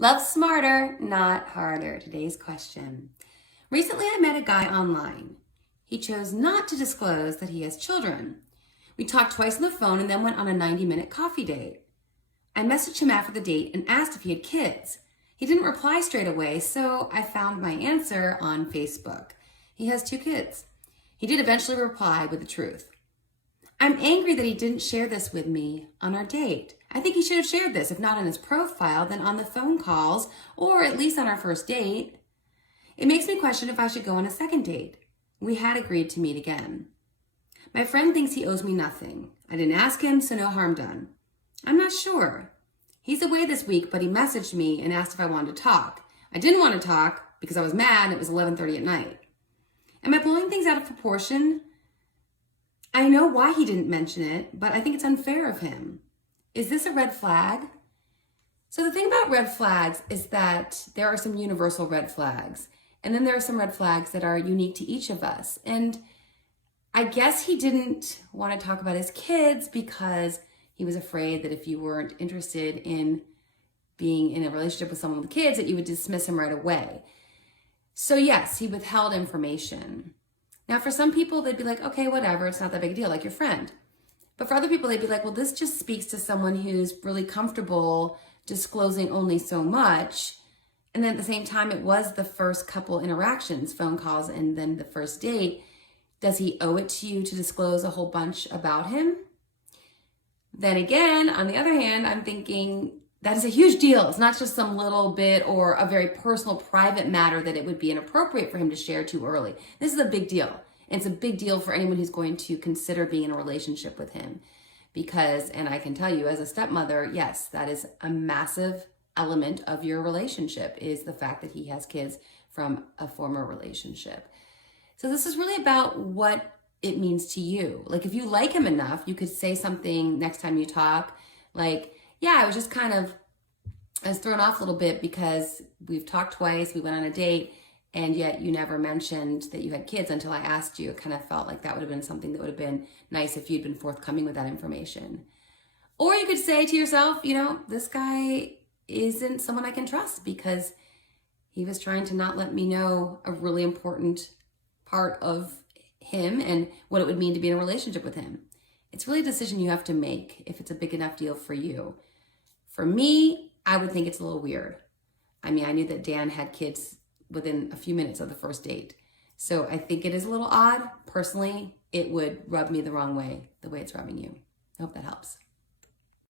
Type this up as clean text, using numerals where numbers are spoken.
Love smarter, not harder. Today's question. Recently, I met a guy online. He chose not to disclose that he has children. We talked twice on the phone and then went on a 90-minute coffee date. I messaged him after the date and asked if he had kids. He didn't reply straight away, so I found my answer on Facebook. He has 2 kids. He did eventually reply with the truth. I'm angry that he didn't share this with me on our date. I think he should have shared this, if not on his profile, then on the phone calls, or at least on our first date. It makes me question if I should go on a second date. We had agreed to meet again. My friend thinks he owes me nothing. I didn't ask him, so no harm done. I'm not sure. He's away this week, but he messaged me and asked if I wanted to talk. I didn't want to talk because I was mad and it was 11:30 at night. Am I blowing things out of proportion? I know why he didn't mention it, but I think it's unfair of him. Is this a red flag? So the thing about red flags is that there are some universal red flags, and then there are some red flags that are unique to each of us. And I guess he didn't want to talk about his kids because he was afraid that if you weren't interested in being in a relationship with someone with kids, that you would dismiss him right away. So yes, he withheld information. Now, for some people, they'd be like, okay, whatever, it's not that big a deal, like your friend. But for other people, they'd be like, well, this just speaks to someone who's really comfortable disclosing only so much. And then at the same time, it was the first couple interactions, phone calls, and then the first date. Does he owe it to you to disclose a whole bunch about him? Then again, on the other hand, I'm thinking that is a huge deal. It's not just some little bit or a very personal, private matter that it would be inappropriate for him to share too early. This is a big deal. And it's a big deal for anyone who's going to consider being in a relationship with him. Because, and I can tell you as a stepmother, yes, that is a massive element of your relationship, is the fact that he has kids from a former relationship. So this is really about what it means to you. Like, if you like him enough, you could say something next time you talk, like, yeah, I was thrown off a little bit because we've talked twice, we went on a date, and yet you never mentioned that you had kids until I asked you. It kind of felt like that would have been something that would have been nice if you'd been forthcoming with that information. Or you could say to yourself, this guy isn't someone I can trust because he was trying to not let me know a really important part of him and what it would mean to be in a relationship with him. It's really a decision you have to make if it's a big enough deal for you. For me, I would think it's a little weird. I mean, I knew that Dan had kids within a few minutes of the first date. So I think it is a little odd. Personally, it would rub me the wrong way, the way it's rubbing you. I hope that helps.